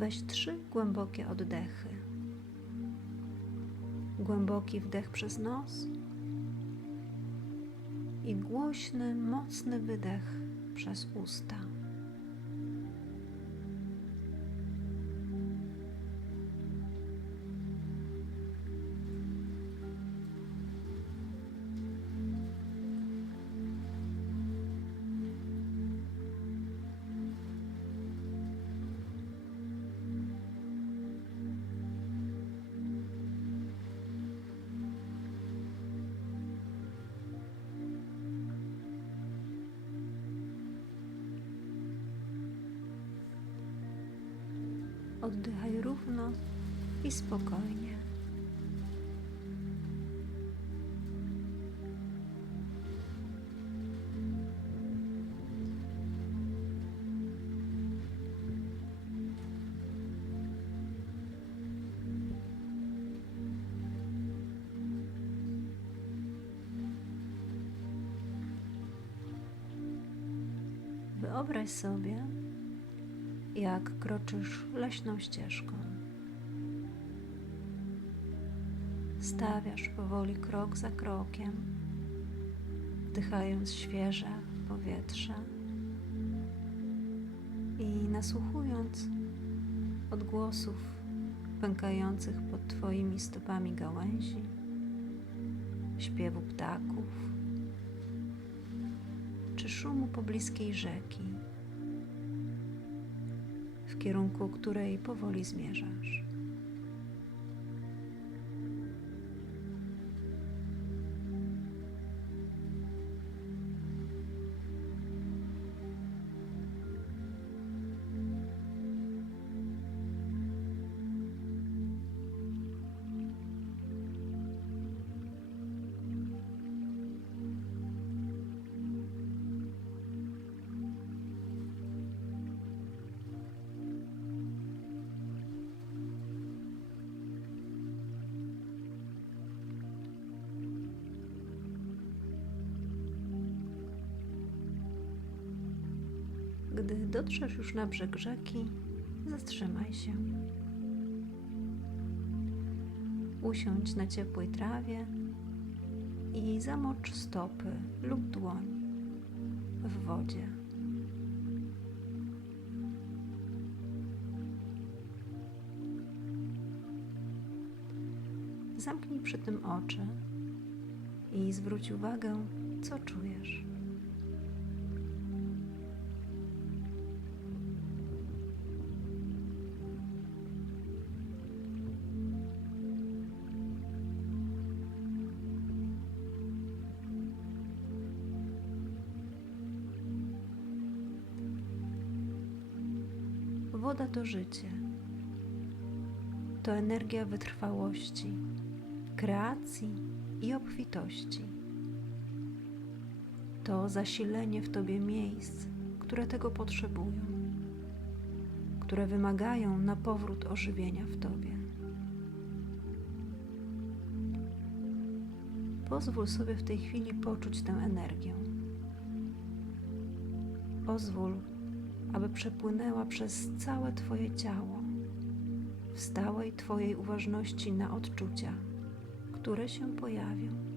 Weź trzy głębokie oddechy. Głęboki wdech przez nos i głośny, mocny wydech przez usta. Oddychaj równo i spokojnie. Wyobraź sobie, jak kroczysz leśną ścieżką. Stawiasz powoli krok za krokiem, wdychając świeże powietrze i nasłuchując odgłosów pękających pod Twoimi stopami gałęzi, śpiewu ptaków czy szumu pobliskiej rzeki w kierunku której powoli zmierzasz. Gdy dotrzesz już na brzeg rzeki, zatrzymaj się. Usiądź na ciepłej trawie i zamocz stopy lub dłoń w wodzie. Zamknij przy tym oczy i zwróć uwagę, co czujesz. To życie. To energia wytrwałości, kreacji i obfitości. To zasilenie w tobie miejsc, które tego potrzebują, które wymagają na powrót ożywienia w tobie. Pozwól sobie w tej chwili poczuć tę energię. Pozwól, aby przepłynęła przez całe Twoje ciało, w stałej Twojej uważności na odczucia, które się pojawią.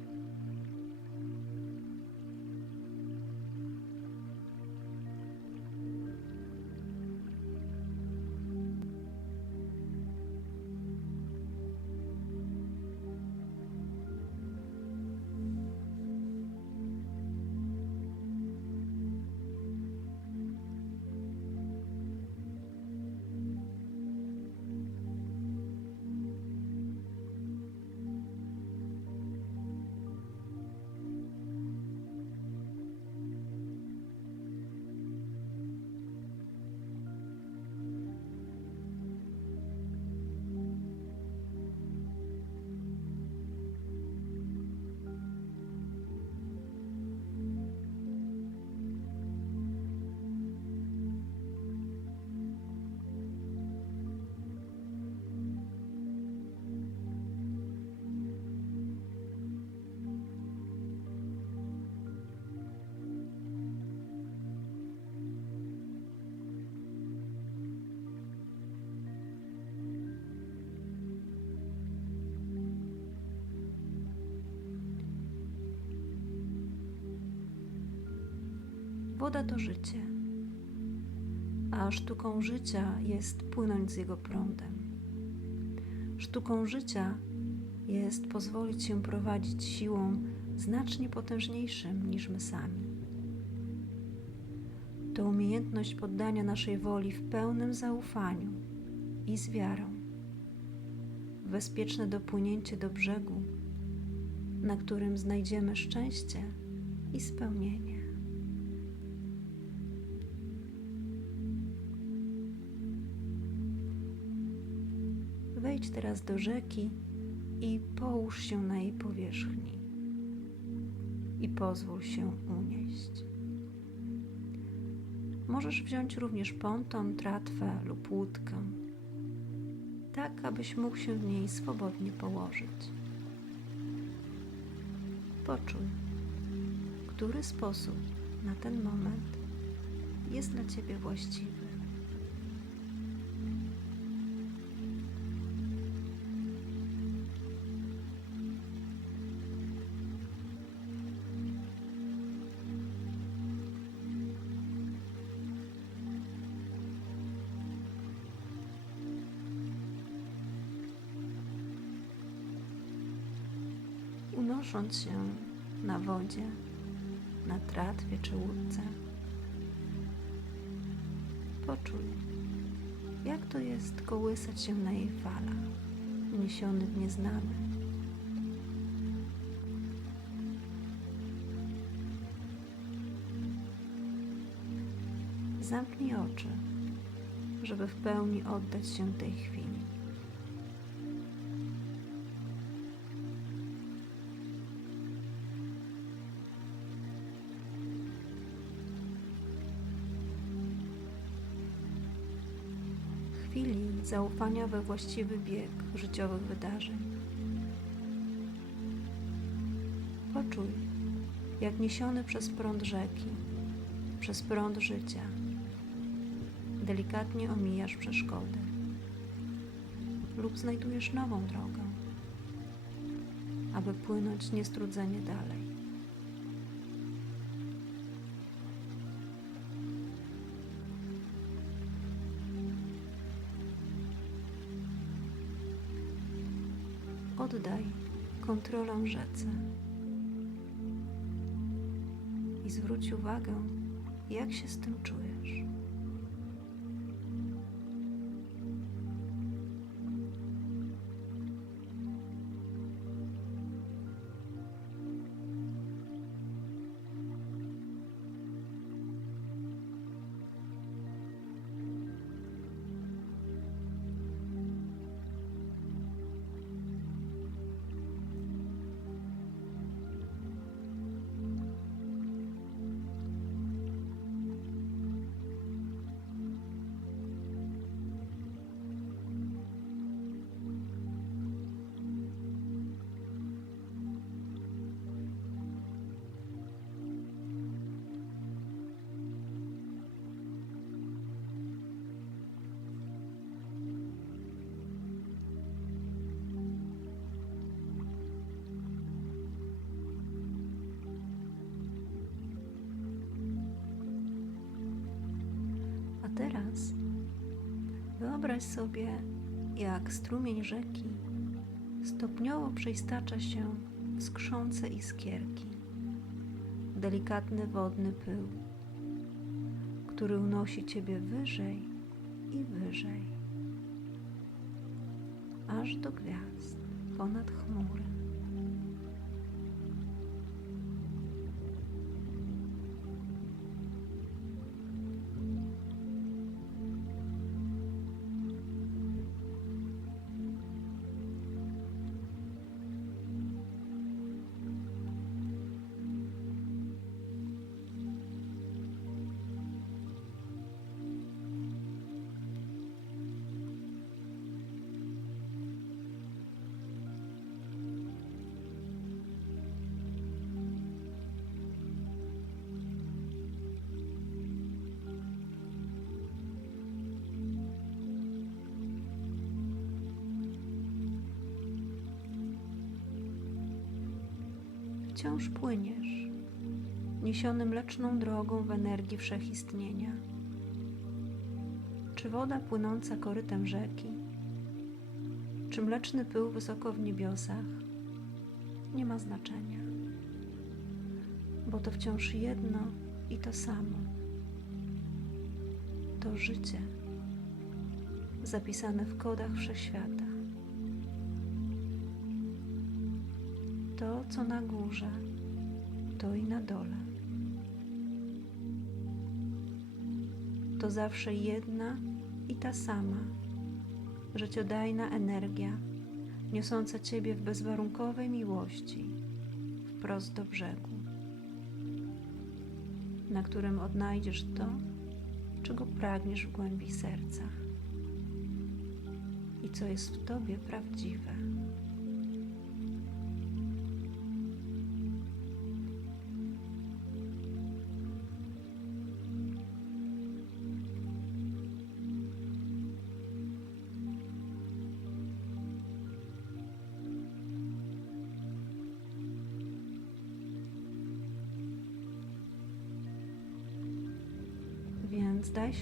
Woda to życie, a sztuką życia jest płynąć z jego prądem. Sztuką życia jest pozwolić się prowadzić siłą znacznie potężniejszym niż my sami. To umiejętność poddania naszej woli w pełnym zaufaniu i z wiarą, bezpieczne dopłynięcie do brzegu, na którym znajdziemy szczęście i spełnienie. Wejdź teraz do rzeki i połóż się na jej powierzchni i pozwól się unieść. Możesz wziąć również ponton, tratwę lub łódkę, tak abyś mógł się w niej swobodnie położyć. Poczuj, który sposób na ten moment jest dla Ciebie właściwy. Unosząc się na wodzie, na tratwie czy łódce. Poczuj, jak to jest kołysać się na jej falach, uniesiony w nieznane. Zamknij oczy, żeby w pełni oddać się tej chwili. Zaufania we właściwy bieg życiowych wydarzeń. Poczuj, jak niesiony przez prąd rzeki, przez prąd życia, delikatnie omijasz przeszkody lub znajdujesz nową drogę, aby płynąć niestrudzenie dalej. Oddaj kontrolę rzece i zwróć uwagę, jak się z tym czujesz. Teraz wyobraź sobie, jak strumień rzeki stopniowo przeistacza się w skrzące iskierki, delikatny wodny pył, który unosi Ciebie wyżej i wyżej, aż do gwiazd ponad chmury. Wciąż płyniesz niesiony mleczną drogą w energii wszechistnienia. Czy woda płynąca korytem rzeki, czy mleczny pył wysoko w niebiosach, nie ma znaczenia, bo to wciąż jedno i to samo. To życie zapisane w kodach wszechświata. To, co na górze, to i na dole. To zawsze jedna i ta sama życiodajna energia, niosąca Ciebie w bezwarunkowej miłości wprost do brzegu, na którym odnajdziesz to, czego pragniesz w głębi serca i co jest w Tobie prawdziwe.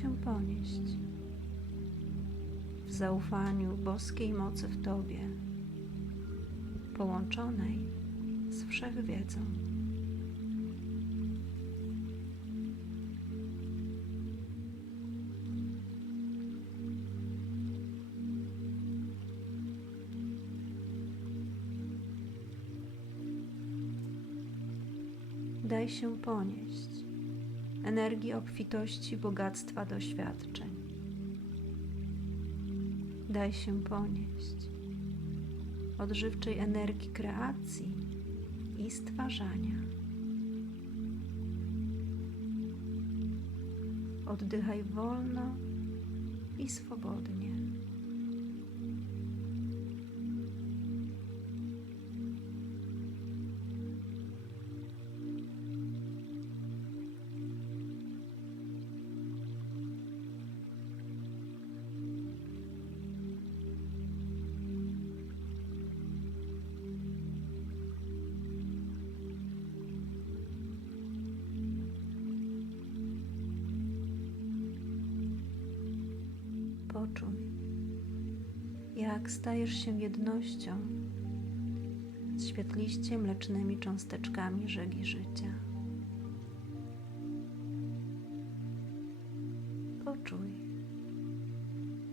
Się ponieść w zaufaniu boskiej mocy w Tobie, połączonej z wszechwiedzą. Daj się ponieść energii obfitości, bogactwa doświadczeń. Daj się ponieść odżywczej energii kreacji i stwarzania. Oddychaj wolno i swobodnie. Poczuj, jak stajesz się jednością z świetliście mlecznymi cząsteczkami żegi życia. Poczuj,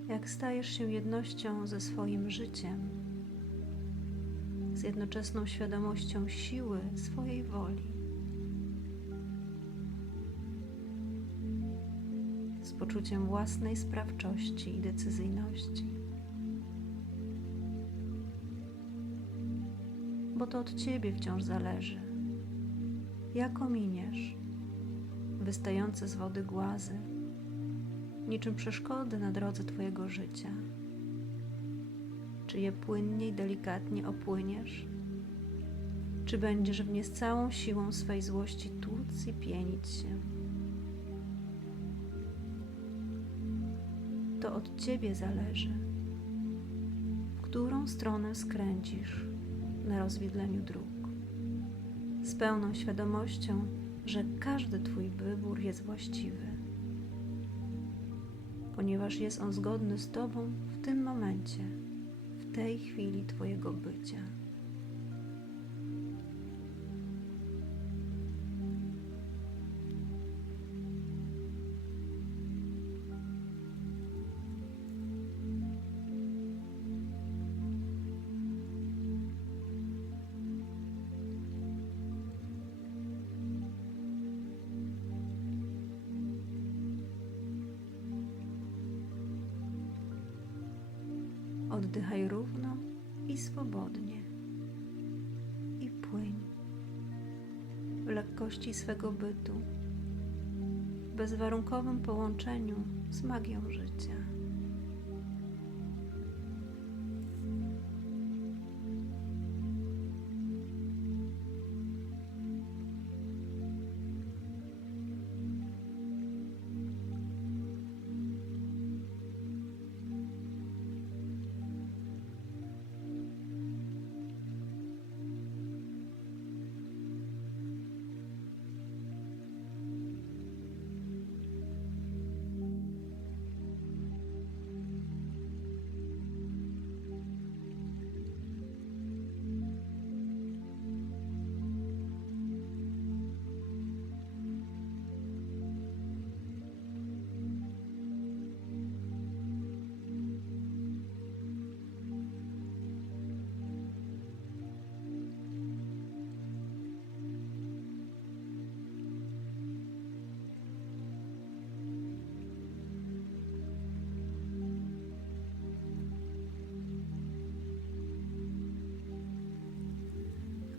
jak stajesz się jednością ze swoim życiem, z jednoczesną świadomością siły swojej woli. Poczuciem własnej sprawczości i decyzyjności. Bo to od Ciebie wciąż zależy, jak ominiesz wystające z wody głazy, niczym przeszkody na drodze Twojego życia. Czy je płynnie i delikatnie opłyniesz? Czy będziesz w nie z całą siłą swej złości tłuc i pienić się? Od Ciebie zależy, w którą stronę skręcisz na rozwidleniu dróg, z pełną świadomością, że każdy Twój wybór jest właściwy, ponieważ jest on zgodny z Tobą w tym momencie, w tej chwili Twojego bycia. W lekkości swego bytu, w bezwarunkowym połączeniu z magią życia.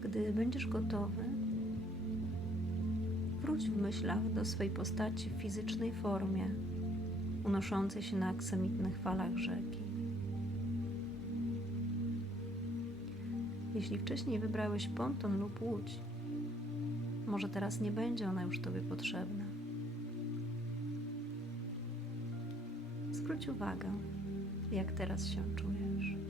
Gdy będziesz gotowy, wróć w myślach do swej postaci w fizycznej formie, unoszącej się na aksamitnych falach rzeki. Jeśli wcześniej wybrałeś ponton lub łódź, może teraz nie będzie ona już Tobie potrzebna. Zwróć uwagę, jak teraz się czujesz.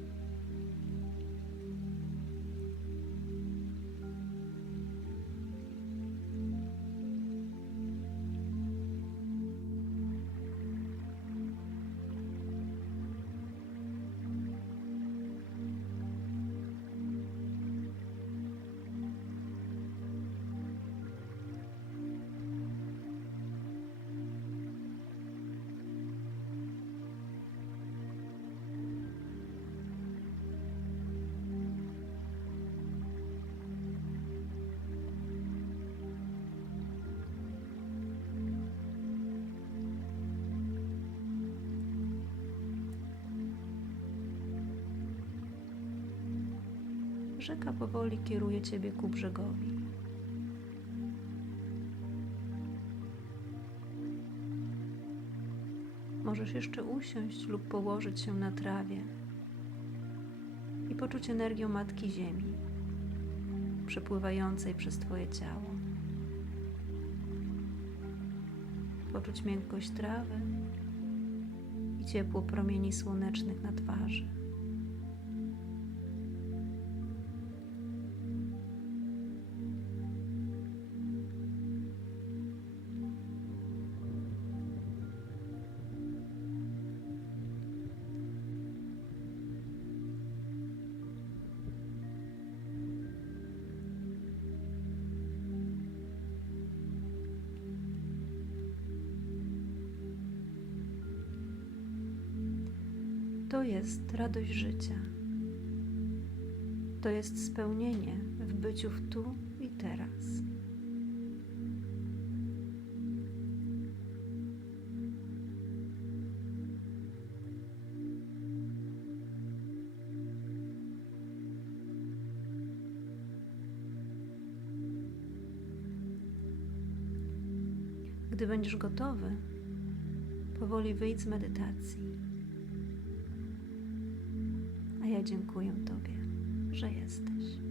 Rzeka powoli kieruje Ciebie ku brzegowi. Możesz jeszcze usiąść lub położyć się na trawie i poczuć energię Matki Ziemi przepływającej przez Twoje ciało. Poczuć miękkość trawy i ciepło promieni słonecznych na twarzy. To jest radość życia. To jest spełnienie w byciu w tu i teraz. Gdy będziesz gotowy, powoli wyjdź z medytacji. Dziękuję Tobie, że jesteś.